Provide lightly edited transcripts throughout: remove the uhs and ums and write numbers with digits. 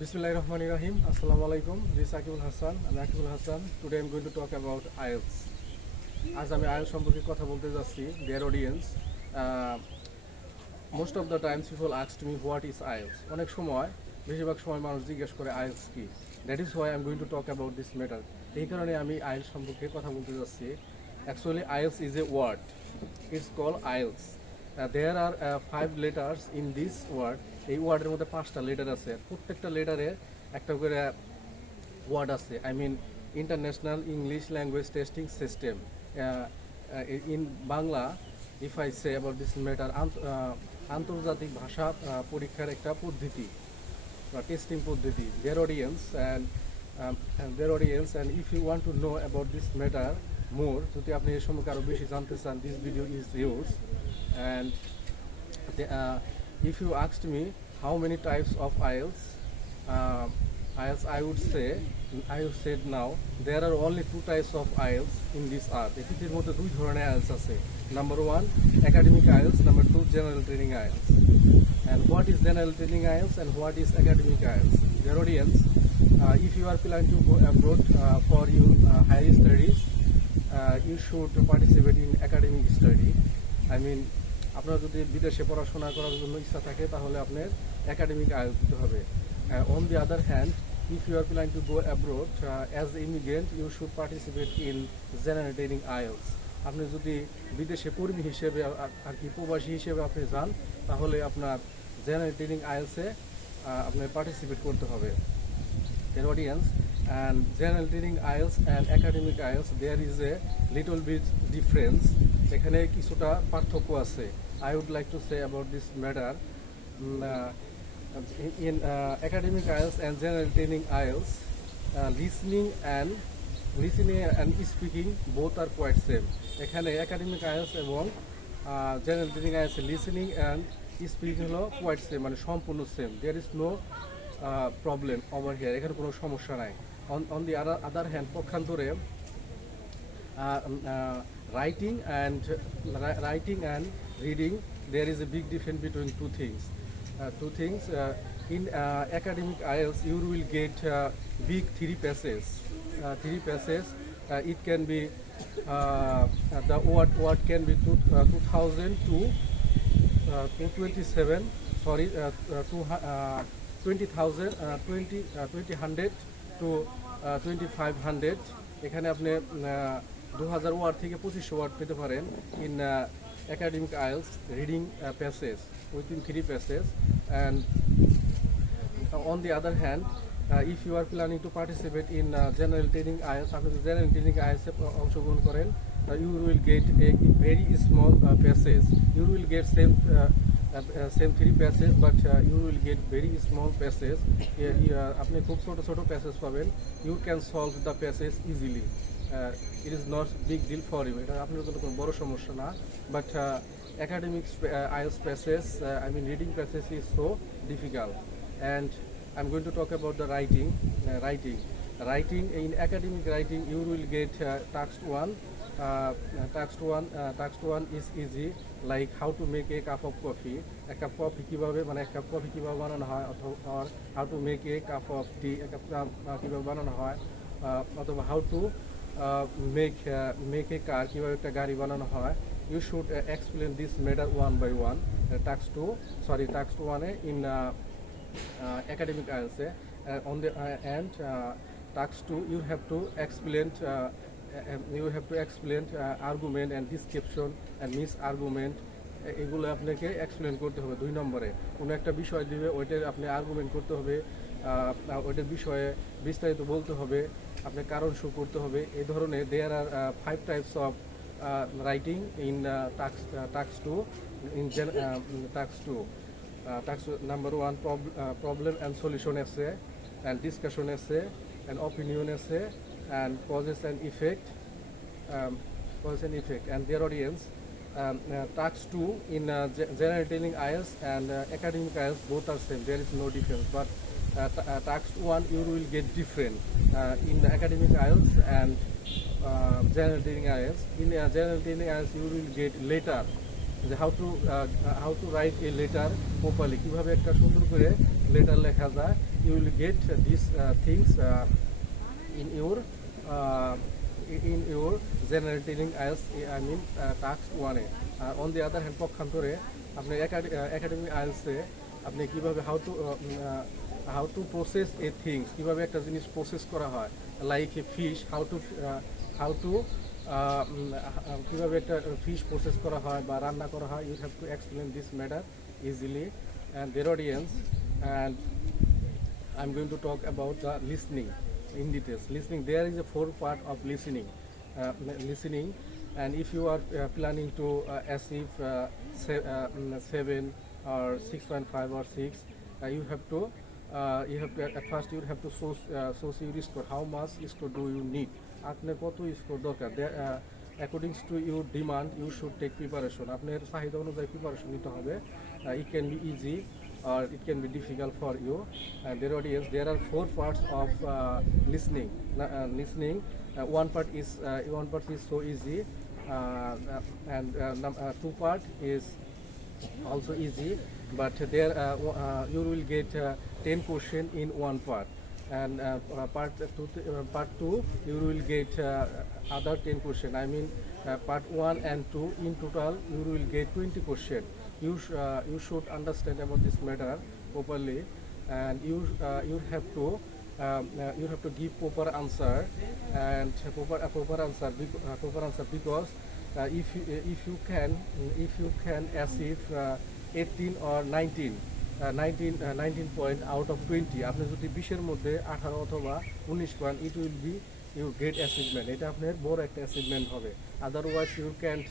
Bismillahirrahmanirrahim. Assalamu alaikum. This is Akibul Hassan. I'm Akibul Hassan. Today I'm going to talk about IELTS. আজ আমি IELTS সম্পর্কে কথা বলতে যাচ্ছি, dear audience. Most of the times people asked me what is IELTS. অনেক সময় বেশিরভাগ সময় মানুষ জিজ্ঞেস করে IELTS কি. That is why I'm going to talk about this matter. এই কারণে আমি IELTS সম্পর্কে কথা বলতে যাচ্ছি. Actually IELTS is a word. It's called IELTS. There are 5 letters in this word. এই ওয়ার্ডের মধ্যে 5টা লেটার আছে, প্রত্যেকটা লেটারে একটা করে ওয়ার্ড আছে। I mean international English language testing system in Bangla. If I say about this matter, আন্তর্জাতিক ভাষা পরীক্ষার একটা পদ্ধতি বা টেস্টিং পদ্ধতি। Dear audience and if you want to know about this matter more, যদি আপনি এর সম্পর্কে আরও বেশি জানতে চান, this video is yours. And if you asked me how many types of IELTS, I would say now there are only 2 types of IELTS in this earth. এটির মধ্যে 2 ধরনের IELTS আছে। Number 1 academic IELTS, number 2 general training IELTS. And what is general training IELTS and what is academic IELTS? Dear audience, if you are planning to go abroad for your higher studies, you should participate in academic study. I mean, আপনার যদি বিদেশে পড়াশোনা করার জন্য ইচ্ছা থাকে তাহলে আপনার একাডেমিক আইএলটিএস দিতে হবে। On the other hand, if you are planning to go abroad as immigrant, you should participate in general training IELTS. আপনি যদি বিদেশে কর্মী হিসেবে আর কি প্রবাসী হিসেবে আপনি যান, তাহলে আপনার জেনারেল ট্রেনিং আইএলটিএসে আপনার পার্টিসিপেট করতে হবে। Dear audience, and general training IELTS and academic IELTS, there is a little bit difference. এখানে কিছুটা পার্থক্য আছে। I would like to say about this matter. In academic IELTS and general training IELTS, listening and speaking both are quite same. এখানে academic IELTS এবং general training IELTS listening and speaking হলো quite same, মানে সম্পূর্ণ same. There is no problem over here, এখানে কোনো সমস্যা নাই। On the other hand, পক্ষান্তরে writing and reading, there is a big difference between two things. In academic IELTS, you will get big 3 passages. It can be the word can be 2000 to 227, sorry, 20,000 to 2,500। এখানে আপনি 2000 ওয়ার্ড থেকে 2500 word পেতে পারেন in academic IELTS reading passage within 3 passage. And on the other hand, if you are planning to participate in general training IELTS, আপনি যদি general training আইএলটিএসে অংশগ্রহণ করেন, you will get a very small passage. You will get same 3 passages, but you will get very small passage. আপনি খুব ছোট ছোট প্যাসেজ পাবেন। You can solve the passage easily. It is not big deal for you. এটা আপনার জন্য কোনো বড় সমস্যা না। But academic IELTS passage, I mean reading passage is so difficult. And I'm going to talk about the writing. In academic writing, you will get task 1. Task 1 is easy, like how to make a cup of coffee. A cup of coffee কিভাবে, মানে এক cup coffee কিভাবে বানানো হয়, অথবা how to make a cup of tea, এক কাপ চা কিভাবে বানানো হয়, অথবা how to make a car, কিভাবে একটা গাড়ি বানানো হয়। You should explain this matter one by one. Task 1 in academic IELTS. On the end, task 2, you have to explain argument and description and misargument. এগুলো আপনাকে এক্সপ্লেন করতে হবে। 2 নম্বরে কোনো একটা বিষয় দিবে, ওইটার আপনি আর্গুমেন্ট করতে হবে, ওইটার বিষয়ে বিস্তারিত বলতে হবে, আপনি কারণ শো করতে হবে। এই ধরনের দেয়ার আর 5 types of writing in task 2. Number 1, problem and solution essay, and discussion essay, and opinion essay, and causes and effect. And their audience, task 2 in general training IELTS and academic IELTS, both are same. There is no difference. But task 1 you will get different in academic IELTS and general training IELTS. In general training IELTS, you will get letter. যে how to write a letter properly, কীভাবে একটা সুন্দর করে লেটার লেখা যায়, you will get these things in your uh, in your generating as I mean task 1 A on the other hand পক্ষান্তরে আপনি একাডেমিক আইএলসে আপনি কিভাবে হাউ টু প্রসেস এ থিংস কিভাবে একটা জিনিস প্রসেস করা হয় like a fish how to কিভাবে একটা ফিশ প্রসেস করা হয় বা রান্না করা হয় you have to explain this matter easily and their audience and I'm going to talk about the listening in details. Listening, there is a 4 part of listening and if you are planning to achieve 7 or 6.5 or 6 you have to at first you have to source your score. How much score do you need? আপনার কত স্কোর দরকার according to your demand you should take preparation. আপনার চাহিদা অনুযায়ী প্রিপারেশন নিতে হবে. It can be easy or it can be difficult for you and their audience. There are 4 parts of listening. One part is so easy and 2 part is also easy, but there you will get 10 question in 1 part and part 2 you will get other 10 question. I mean part 1 and 2 in total you will get 20 question. You should understand about this matter properly and you have to give proper answer and proper answer because if you can achieve 18 or 19 point out of 20 আপনি যদি 20 এর মধ্যে 18 অথবা 19 point it will be your great achievement. এটা আপনার বড় একটা অ্যাচিভমেন্ট হবে. Otherwise you can't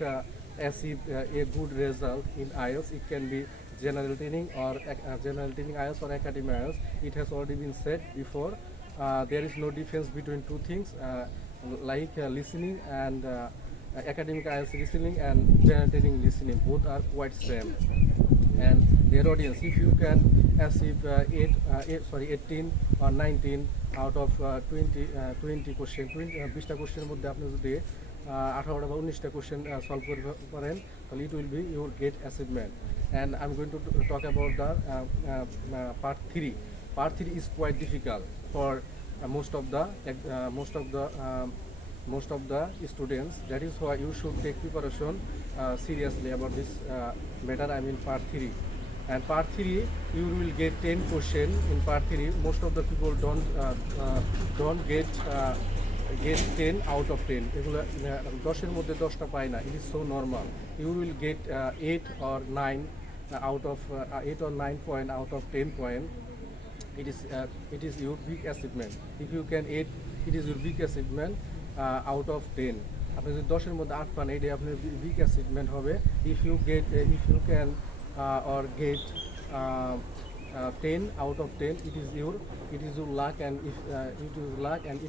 achieve a good result in IELTS. It can be general training or general training IELTS or academic IELTS. It has already been said before. There is no difference between two things like listening and academic IELTS listening and general training listening. Both are quite same. And their audience, if you can achieve 18 or 19 out of 20 question 20টা কোশ্চেনের মধ্যে আপনি যদি 18টা বা 19টা question solve করতে পারেন তাহলে it will be your great achievement. And I'm going to talk about the part 3. Part 3 is quite difficult for most of the students. That is why you should take preparation seriously about this matter. I mean part 3. And part 3 you will get 10 question in part 3. Most of the people don't get 10 out of 10. এগুলো 10 এর মধ্যে 10টা পায় না. It is so normal. You will get 8 or 9 out of 8 or 9 point out of 10 point. It is your big achievement. If you can 8, it is your big achievement out of 10. আপনি যদি 10 এর মধ্যে 8 পান এটা আপনার big achievement হবে. If you can or get 10 out of 10, it is your luck and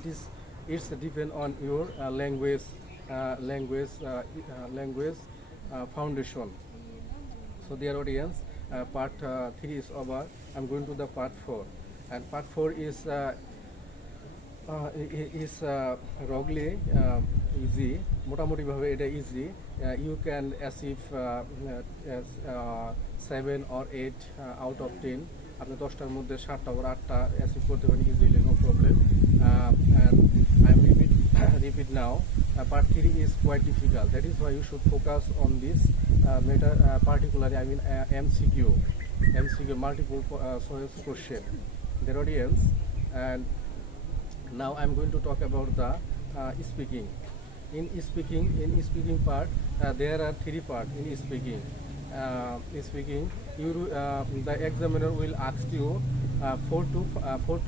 it's depend on your language foundation. So dear audience, part 3 is over. I'm going to the part 4 and part 4 is really easy. মোটামুটি ভাবে এটা easy. You can achieve 7 or 8 out of 10. আপনি 10টার মধ্যে 7টা or 8টা অ্যাচিভ করতে পারেন easily, no problem. And I repeat now. Part 3 is quite difficult. That is why you should focus on this matter particularly. I mean MCQ, multiple choice question. Their audience, and now I'm going to talk about the speaking. In speaking part, there are 3 parts in speaking. The examiner will ask you 4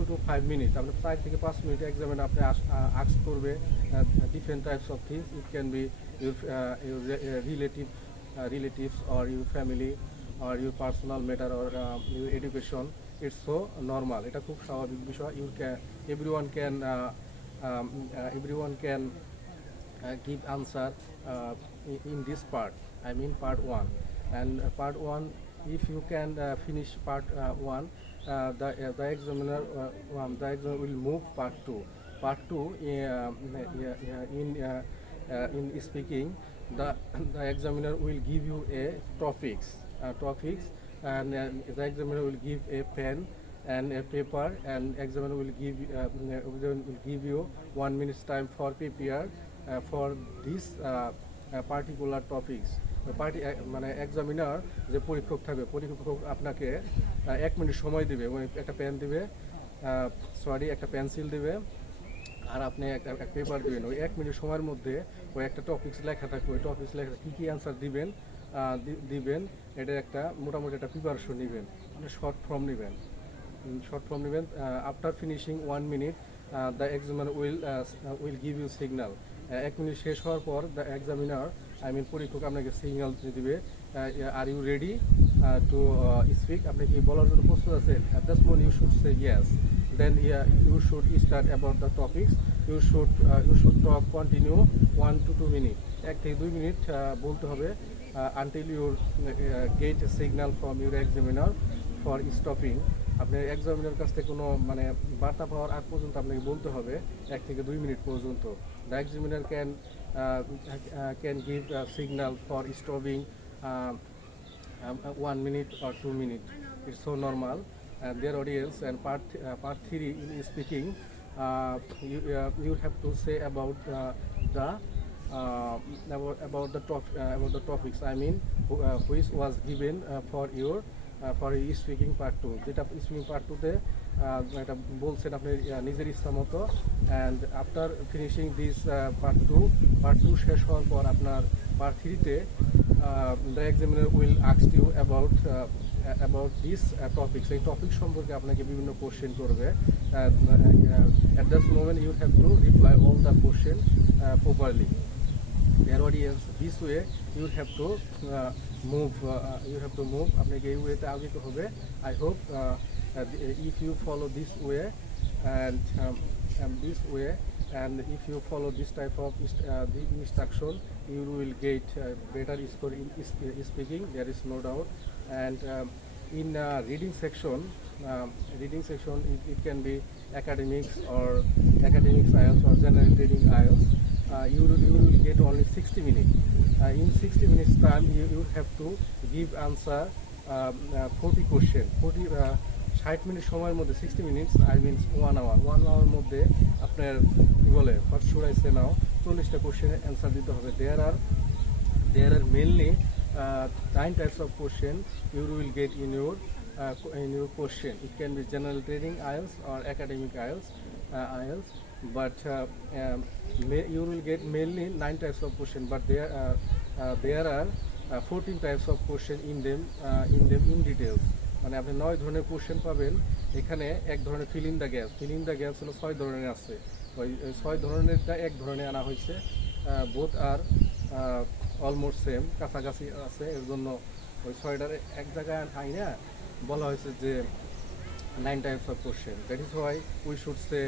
to 5 minutes. আপনি 4 থেকে 5 minute examiner আপনি ask করবে different types of things. It can be your relatives or your family or your personal matter or your education. It's so normal. এটা খুব স্বাভাবিক বিষয়. Everyone can give answer in this part. I mean part 1. And part 1, if you can finish part 1, the examiner will move part 2. Part 2 in speaking, the examiner will give you a topics, and the examiner will give a pen and a paper, and examiner will give you 1 minute time for prepare for this particular topics. Party মানে এক্সামিনার যে পরীক্ষক থাকবে, পরীক্ষক আপনাকে 1 মিনিট সময় দিবে, একটা পেন দিবে, একটা পেন্সিল দিবে, আর আপনি একটা পেপার দিবেন। ওই 1 মিনিট সময়ের মধ্যে ওই একটা টপিক্স লেখা থাকবে, ওই টপিক্স লেখা কী অ্যান্সার দিবেন এটার একটা মোটামুটি একটা প্রিপারেশন নেবেন, মানে শর্ট ফর্ম নেবেন। After finishing 1 minute the examiner will give you signal. 1 minute শেষ হওয়ার পর দ্য এক্সামিনার পরীক্ষক আপনাকে সিগন্যাল দিবে, আর ইউ রেডি টু স্পিক, আপনি কি বলার জন্য প্রস্তুত আছেন? At that moment you should say yes, then you should start about the topics. You should talk continue 1 to 2 minutes, 1 থেকে 2 মিনিট বলতে হবে until you get a signal from your examiner for stopping. আপনি এক্সামিনার কাছ থেকে কোনো মানে বার্তা পাওয়ার আগ পর্যন্ত আপনাকে বলতে হবে 1 থেকে 2 মিনিট পর্যন্ত। The examiner can give signal for stopping 1 minute or 2 minutes. It's so normal. Dear audience, and part 3 in speaking, you have to say about the topics, which was given for your speaking part 2, যেটা speaking part 2তে এটা বলছেন আপনি নিজের ইচ্ছা মতো। And after finishing this part 2 শেষ হওয়ার পর আপনার পার্ট 3তে the examiner will ask you about this topics. এই টপিক সম্পর্কে আপনাকে বিভিন্ন কোশ্চেন করবে। At that moment you have to reply all the question properly. Dear audience, this way you have to move. আপনাকে এই ওয়েতে আগিতে হবে। I hope if you follow this way and if you follow this type of the instruction, you will get better score in speaking. There is no doubt. And in reading section, it can be academics IELTS or general reading IELTS. You will get only 60 minutes. In 60 minutes time, you have to give answer 40 question. 60 মিনিট সময়ের মধ্যে 60 minutes, 1 hour. 1 hour মধ্যে আপনার কি বলে what should I say now 40টা কোশ্চেনের অ্যান্সার দিতে হবে। There are mainly 9 types of question you will get in your question. It can be general reading IELTS or academic IELTS. But you will get mainly 9 types of question, but there are 14 types of question in them in details. মানে আপনি 9 ধরনের কোশ্চেন পাবেন এখানে। এক ধরনের fill in the gaps হলো 6 ধরনের আছে। ওই 6 ধরনেরটা এক ধরনের আনা হয়েছে। বোথ আর অলমোস্ট সেম, কাছাকাছি আছে। এর জন্য ওই 6টার এক জায়গায় আইনা বলা হয়েছে যে 9 types of question. That is why we should say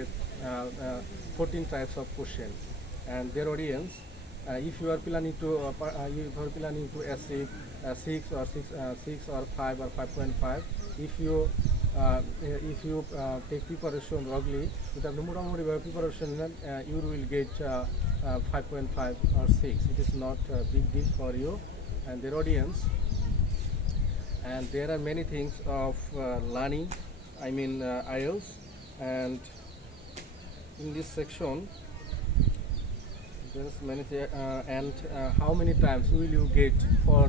14 types of question. And their audience, if you are planning to achieve 6 or 5 or 5.5, if you take preparation wrongly, with a motamoti preparation, you will get 5.5 or 6. It is not a big deal for you and their audience. And there are many things of learning IELTS, and in this section there's many how many times will you get for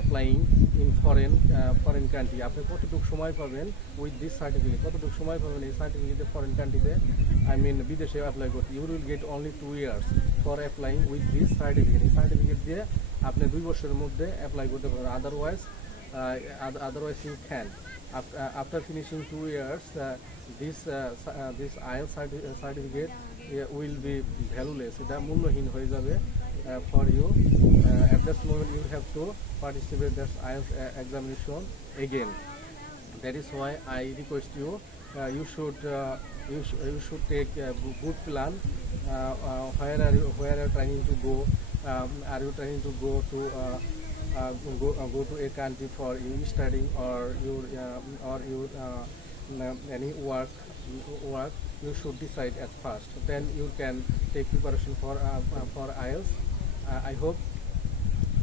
applying in foreign country. আপনি কতটুকু সময় পাবেন with this certificate, কতটুকু সময় পাবেন এই সার্টিফিকেটে ফরেন কান্ট্রিতে বিদেশে অ্যাপ্লাই করতে। You will get only 2 years for applying with this certificate. এই সার্টিফিকেট দিয়ে আপনি 2 বছরের মধ্যে অ্যাপ্লাই করতে পারবেন। Otherwise you can. After finishing 2 years, this IELTS certificate will be valueless. এটা মূল্যহীন হয়ে যাবে for you. At that moment you have to participate that IELTS examination again. That is why I request you, you should take a good plan. Where are you trying to go? Are you trying to go to go to a country for studying or your any work? You should decide at first. Then you can take preparation for IELTS. I hope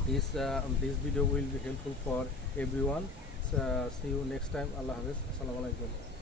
this video will be helpful for everyone. see you next time. Allah Hafiz. Assalamu alaikum.